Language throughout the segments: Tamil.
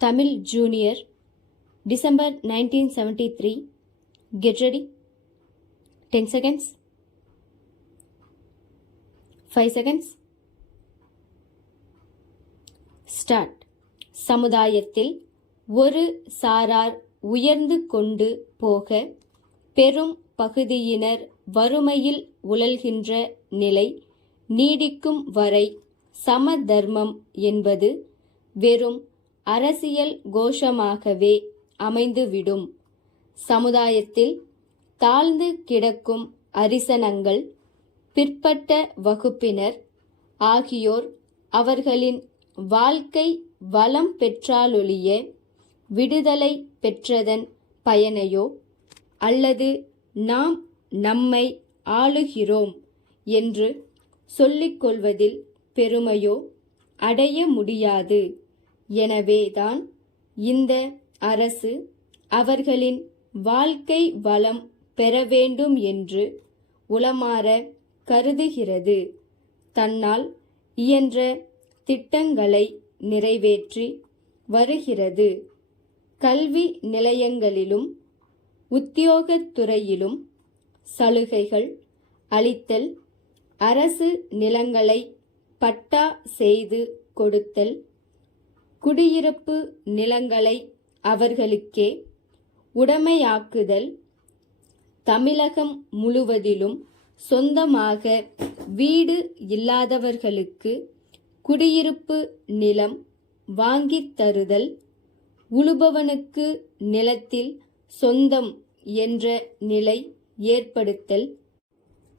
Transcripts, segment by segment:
Tamil Junior, December 1973. Get ready. 10 seconds. 5 seconds. Start. சமுதாயத்தில் ஒரு சாரார் உயர்ந்து கொண்டு போக பெரும் பகுதியினர் வறுமையில் உழல்கின்ற நிலை நீடிக்கும் வரை சமதர்மம் என்பது வெறும் அரசியல் கோஷமாகவே அமைந்துவிடும். சமுதாயத்தில் தாழ்ந்து கிடக்கும் அரிசனங்கள், பிற்பட்ட வகுப்பினர் ஆகியோர் அவர்களின் வாழ்க்கை வளம் பெற்றாலொழிய விடுதலை பெற்றதன் பயனையோ அல்லது நாம் நம்மை ஆளுகிறோம் என்று சொல்லிக்கொள்வதில் பெருமையோ அடைய முடியாது. எனவேதான் இந்த அரசு அவர்களின் வாழ்க்கை வளம் பெற வேண்டும் என்று உளமாற கருதுகிறது. தன்னால் இயன்ற திட்டங்களை நிறைவேற்றி வருகிறது. கல்வி நிலையங்களிலும் உத்தியோகத்துறையிலும் சலுகைகள் அளித்தல், அரசு நிலங்களை பட்டா செய்து கொடுத்தல், குடியிருப்பு நிலங்களை அவர்களுக்கே உடைமையாக்குதல், தமிழகம் முழுவதிலும் சொந்தமாக வீடு இல்லாதவர்களுக்கு குடியிருப்பு நிலம் வாங்கித் தருதல், உழுபவனுக்கு நிலத்தில் சொந்தம் என்ற நிலை ஏற்படுத்தல்,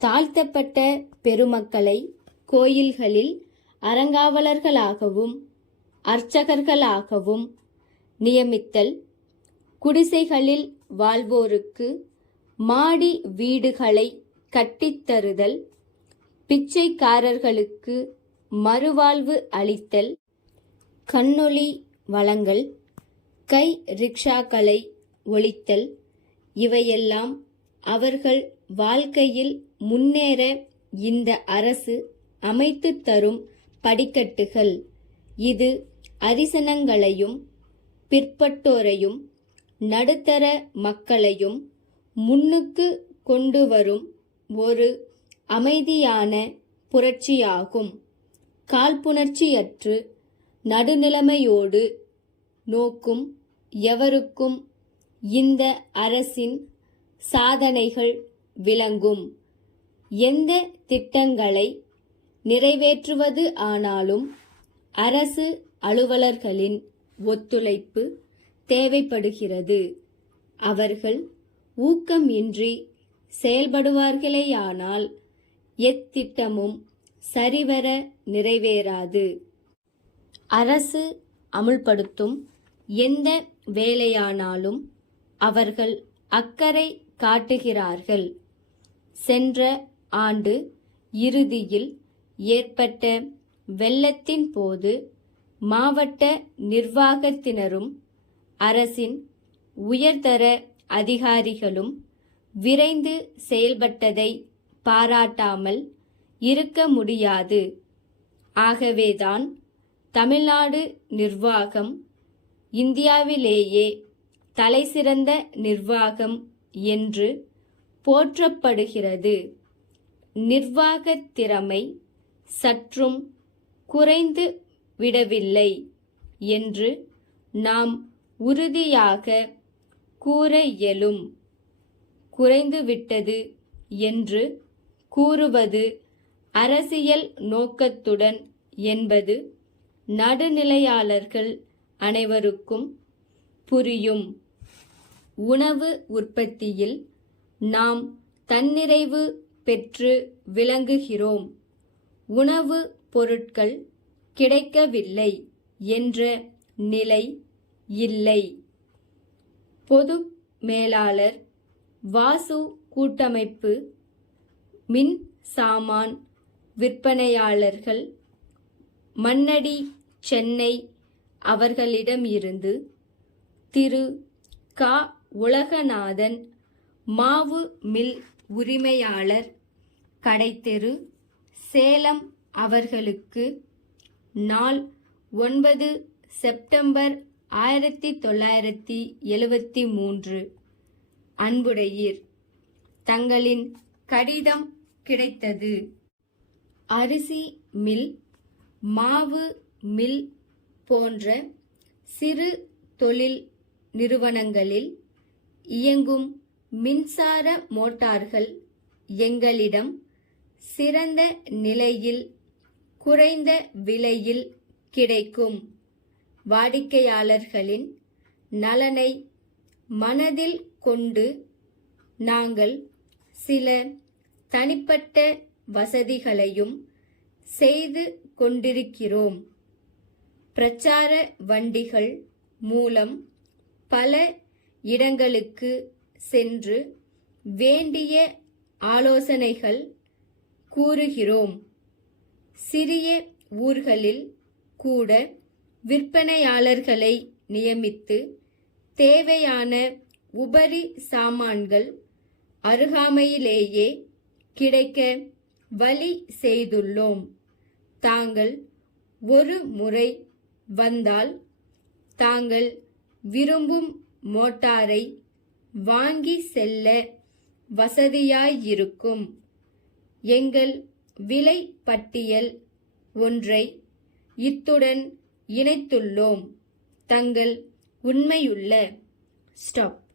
தாழ்த்தப்பட்ட பெருமக்களை கோயில்களில் அறங்காவலர்களாகவும் அர்ச்சகர்களாகவும் நியமித்தல், குடிசைகளில் வாழ்வோருக்கு மாடி வீடுகளை கட்டித்தருதல், பிச்சைக்காரர்களுக்கு மறுவாழ்வு அளித்தல், கண்ணொளி வழங்கல், கை ரிக்ஷாக்களை ஒழித்தல், இவையெல்லாம் அவர்கள் வாழ்க்கையில் முன்னேற இந்த அரசு அமைத்து தரும் படிக்கட்டுகள். இது அரிசனங்களையும் பிற்பட்டோரையும் நடுத்தர மக்களையும் முன்னுக்கு கொண்டு வரும் ஒரு அமைதியான புரட்சியாகும். காழ்ப்புணர்ச்சியற்று நடுநிலைமையோடு நோக்கும் எவருக்கும் இந்த அரசின் சாதனைகள் விளங்கும். எந்த திட்டங்களை நிறைவேற்றுவது ஆனாலும் அரசு அலுவலர்களின் ஒத்துழைப்பு தேவைப்படுகிறது. அவர்கள் ஊக்கமின்றி செயல்படுவார்களேயானால் எத்திட்டமும் சரிவர நிறைவேறாது. அரசு அமுல்படுத்தும் எந்த வேலையானாலும் அவர்கள் அக்கறை காட்டுகிறார்கள். சென்ற ஆண்டு இறுதியில் ஏற்பட்ட வெள்ளத்தின் போது மாவட்ட நிர்வாகத்தினரும் அரசின் உயர்தர அதிகாரிகளும் விரைந்து செயல்பட்டதை பாராட்டாமல் இருக்க முடியாது. ஆகவேதான் தமிழ்நாடு நிர்வாகம் இந்தியாவிலேயே தலைசிறந்த நிர்வாகம் என்று போற்றப்படுகிறது. நிர்வாகத் திறமை சற்றும் குறைந்து விடவில்லை என்று நாம் உறுதியாக கூற இயலும். குறைந்துவிட்டது என்று கூறுவது அரசியல் நோக்கத்துடன் என்பது நடுநிலையாளர்கள் அனைவருக்கும் புரியும். உணவு உற்பத்தியில் நாம் தன்னிறைவு பெற்று விளங்குகிறோம். உணவு பொருட்கள் கிடைக்கவில்லை என்ற நிலை இல்லை. பொது மேலாளர் வாசு கூட்டமைப்பு மின் சாமான் விற்பனையாளர்கள் மண்ணடி சென்னை அவர்களிடம் இருந்து திரு க உலகநாதன் மாவு மில் உரிமையாளர் கடைத்தெரு சேலம் அவர்களுக்கு நாள் 9 செப்டம்பர் 1973. அன்புடையீர், தங்களின் கடிதம் கிடைத்தது. அரிசி மில், மாவு மில் போன்ற சிறு தொழில் நிறுவனங்களில் இயங்கும் மின்சார மோட்டார்கள் எங்களிடம் சிறந்த நிலையில் குறைந்த விலையில் கிடைக்கும். வாடிக்கையாளர்களின் நலனை மனதில் கொண்டு நாங்கள் சில தனிப்பட்ட வசதிகளையும் செய்து கொண்டிருக்கிறோம். பிரச்சார வண்டிகள் மூலம் பல இடங்களுக்கு சென்று வேண்டிய ஆலோசனைகள் கூறுகிறோம். சிறிய ஊர்களில் கூட விற்பனையாளர்களை நியமித்து தேவையான உபரி சாமான்கள் அருகாமையிலேயே கிடைக்க வழி செய்துள்ளோம். தாங்கள் ஒரு முறை வந்தால் தாங்கள் விரும்பும் மோட்டாரை வாங்கி செல்ல வசதியாயிருக்கும். எங்கள் விலை பட்டியல் ஒன்றை இத்துடன் இணைத்துள்ளோம். தங்கள் உண்மையுள்ள ஸ்டாப்.